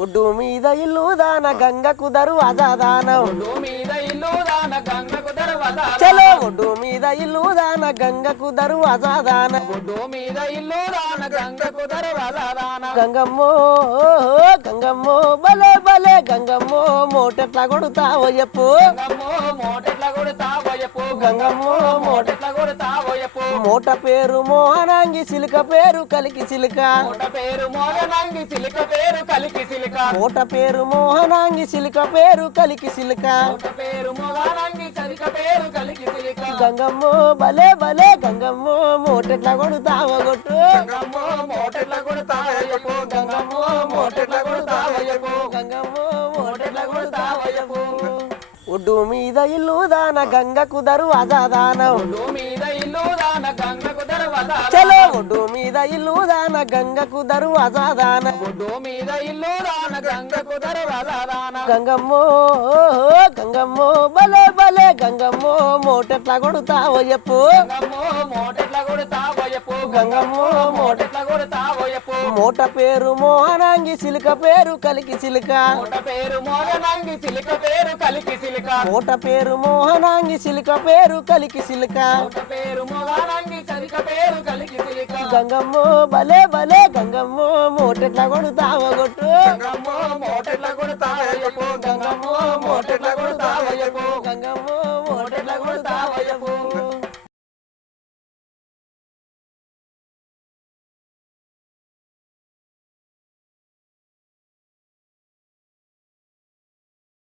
ఒడ్డు మీద ఇల్లు దాన గంగకు దరువాజా దానం ఒడ్డు మీద ఇల్లు దాన గంగకు దర్వాజా చలో ఒడ్డు మీద ఇల్లు దాన గంగకు దరువాజా దానం ఒడ్డు మీద ఇల్లు దాన గంగకు దర్వాజా దాన గంగమ్మో గంగమ్మో బలే బలే గంగమ్మో మోటెట్లా కొడుతావో చెప్పు. గంగమ్మో మోటెట్ల కొడతా పోయపు గంగమ్మో పోయపు మోట పేరు మోహనాంగి సిలిక పేరు కలికి సిలిక. మోట పేరు సిలిక పేరు కలికి సిలిక. మోట పేరు మోహనాంగి సిలిక పేరు కలికి సిలిక. మోట పేరు సిలిక పేరు కలికి సిలిక. గంగమ్మో బలే బలే గంగమ్మో మోటెట్లా కొడుతావో కొట్టు గంగమ్మో మోటెట్ల కొడతా పోయపు గంగమ్మో మోటెట్ల కొడతా పోయపు గంగమ్మో మోటెట్లా కొడతా పోయపు ఒడ్డు మీద ఇల్లు దాన గంగకు దరువాజా దానం ఒడ్డు మీద చలో ఒడ్డు మీద ఇల్లు దాన గంగకు దరువాజా దానం. ఒడ్డు మీద ఇల్లు దాన గంగకు దర్వాజా దాన. గంగమ్మో గంగమ్మో బలే బలే గంగమ్మో మోటెట్లా కొడుతావో చెప్పు. గంగమ్మో మోటెట్ల కొడతా పోయపు గంగమ్మో మోటెట్ల కొడతా పోయపు మోట పేరు మోహనాంగి సిలిక పేరు కలికి సిలిక. మోట పేరు మోగనంగి సిలిక పేరు కలికి సిలిక. మోట పేరు మోహనాంగి సిలిక పేరు కలికి సిలిక. మోట పేరు మోగనంగి గంగమ్మో బలే బలే గంగమ్మో మోటెట్లా కొడుతావో కొట్టు. గంగమ్మో మోటెట్ల